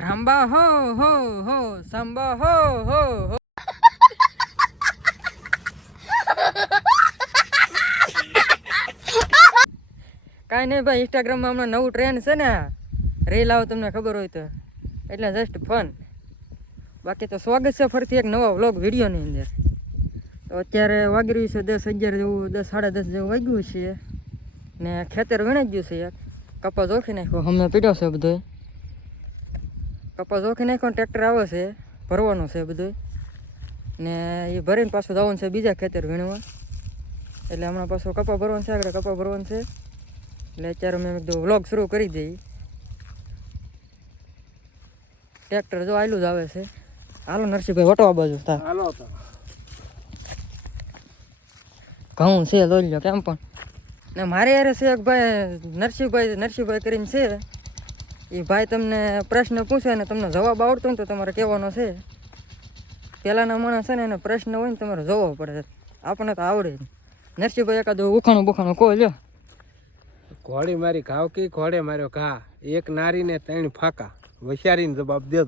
રાંબા હો હો હો, સંબા હો હો હો. કાંઈ નહીં ભાઈ ઇન્સ્ટાગ્રામમાં હમણાં નવું ટ્રેન્ડ છે ને. રીલ આવો તમને ખબર હોય તો. એટલે જસ્ટ ફન બાકી તો સ્વાગત છે ફરીથી એક નવા વ્લોગ વિડીયોની અંદર. તો અત્યારે વાગી રહ્યું છે દસ, અગિયાર જેવું, દસ, સાડા દસ જેવું વાગ્યું છે. ને ખેતર વીણાઈ ગયું છે એક. કપાસ ઓખી નાખ્યો, હમણાં પીડ્યો છે બધો. કપા ઓખી નાખ્યો ટ્રેક્ટર આવે છે ભરવાનું છે બધું ને એ ભરીને પાછું જવાનું છે બીજા ખેતર વીણવા. એટલે હમણાં પાછું કપા ભરવાનું છે આગળ કપા ભરવાનું છે. એટલે અત્યારે મેં કીધું વ્લોગ શરૂ કરી દઈ ટ્રેક્ટર જો આયલું જ આવે છે. હાલો નરસિંહભાઈ વટવા બાજુ હાલો ઘઉં છે દોરી લો કેમ પણ? ને મારે યારે છે એક ભાઈ નરસિંહભાઈ નરસિંહભાઈ કરીને છે. એ ભાઈ તમને પ્રશ્ન પૂછે ને તમને જવાબ આવડતો હોય ને તો તમારે કહેવાનો છે. પહેલાંના માણસ છે ને એને પ્રશ્ન હોય ને તમારે જોવો પડે આપણને તો આવડે. નરસિંહભાઈ એકાદ ઉખાણું બુખાણું કહો લ્યો. ઘોડી મારી ઘાવકી ઘોડે માર્યો ઘા. એક નારીને ત્રણ ફાકા. હોશિયારીને જવાબ દે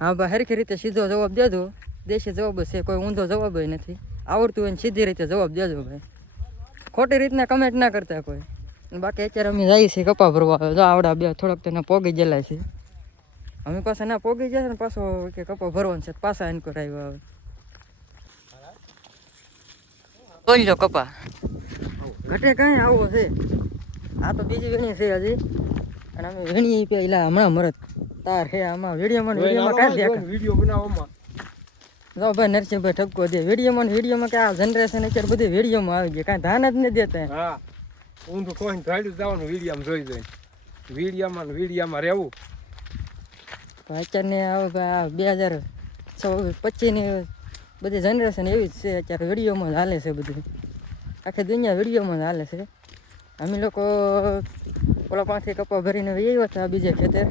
હા ભાઈ હરખી રીતે સીધો જવાબ દેજો દેશી જવાબ છે કોઈ ઊંધો જવાબ નથી. આવડતું હોય ને સીધી રીતે જવાબ દેજો ભાઈ. ખોટી રીતના કમેન્ટ ના કરતા કોઈ. અને બાકી અત્યારે અમે જઈએ છીએ કપા ભરવા. જો આવડા બે થોડાક તેને પોગી ગયેલા છે. અમે પાછા ના પોગી જાય ને પાછો કે કપા ભરવાનું છે પાછા એન્કોર આવ્યો હવે. બોલી લો કપા. ઘટે કાંઈ આવો છે. આ તો બીજી વીણી છે હજી. અને અમે વીણીએ પેલા હમણાં મરત. તાર હે આમાં વિડીયોમાં વિડીયોમાં કાંઈ દેખાય. વીડિયો બનાવવામાં. જો ભાઈ નરસિંહભાઈ ઠપકો દે. વિડીયોમાં વિડીયોમાં કે આ જનરેશન અત્યારે બધી વિડીયોમાં આવી ગઈ. કાંઈ ધ્યાન જ નહીં દેતા. હા. ઊંધું કોઈ ધાડ્યું જવાનું, વિડીયામાં જોઈ જોઈ વિડીયામાં ને વિડીયામાં રહેવું. અત્યારની હવે બે હજાર પચીસની બધી જનરેશન એવી જ છે, અત્યારે વિડીયોમાં જ હાલે છે બધું. આખી દુનિયા વિડીયોમાં જ હાલે છે. અમે લોકો ઓલા પાંચથી કપા ભરીને આવ્યા હતા બીજે ખેતર.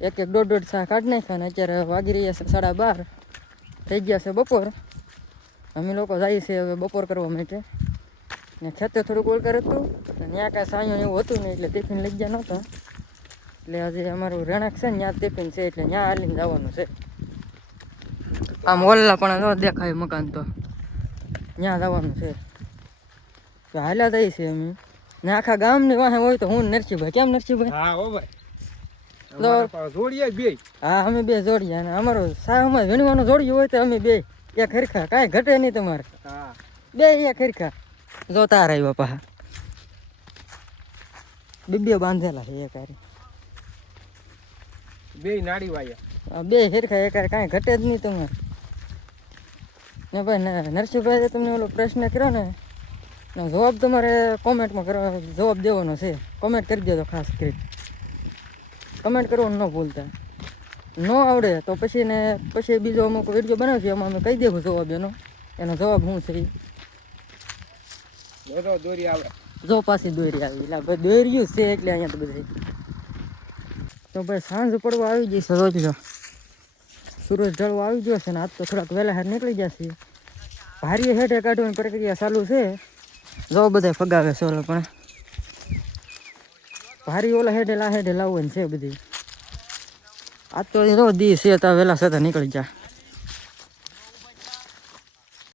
એક એક દોઢ દોઢ સા કાઢી નાખ્યા ને અત્યારે વાગી રહ્યા છે સાડા બાર. થઈ ગયા છે બપોર. અમે લોકો જઈએ છીએ હવે બપોર કરવા માટે. ને ખેતર થોડુંક ઓલકર હતું. ત્યાં કાંઈ સાંયો એવું હતું નહીં એટલે ટિફિન લઈ ગયા નહોતા. એટલે આજે અમારું રહેણાંક છે ને ત્યાં ટિફિન છે એટલે ત્યાં હાલીને જવાનું છે. આમ ઓલ્લા પણ ન દેખાય મકાન તો. ત્યાં જવાનું છે. તો હાલ્યા જઈએ છીએ અમે. ને આખા ગામની વાહે હોય તો હું નરસિંહભાઈ. કેમ નરસિંહભાઈ? હા હો ભાઈ. હા અમે બે જોડિયા ને અમારો અમારે વીણવાનું જોડ્યું હોય તો અમે બે. એક હરખા કાંઈ ઘટે નહીં તમારે. બે એક ખરખા. જો રહ્યો પાહા. બીબીઓ બાંધેલા છે એક હારી બે નાડી વાયા. બે હેરખા એક હારે કાંઈ ઘટે જ નહીં તમે ને ભાઈ ને નરસિંહભાઈ તમને ઓલો પ્રશ્ન કર્યો ને જવાબ તમારે કોમેન્ટમાં કરવા જવાબ દેવાનો છે. કોમેન્ટ કરી દેજો ખાસ કરી કમેન્ટ કરવાનું ન ભૂલતા. ન આવડે તો પછી ને પછી બીજો અમુક વીડિયો બનાવશે એમાં અમે કહી દેવું જવાબ એનો. એનો જવાબ શું છે ઈ. બધો દોરી આવે. જો પાછી દોરી આવી. એટલે ભાઈ દોર્યું છે એટલે અહીંયા તો બધે. તો ભાઈ સાંજ પડવા આવી જશે રોજ લો સૂરજ ઢળવા આવી ગયો છે ને આજ તો થોડાક વહેલા હાર નીકળી જશે ભારી હેઠે કાઢવાની પ્રક્રિયા ચાલુ છે. જો બધા ફગાવે છે ઓલો પણ. ભારી ઓલા હેઠે લા હેઠે લાવવાની છે બધી. આજ તો જો દી છે તો વહેલા છતાં નીકળી જા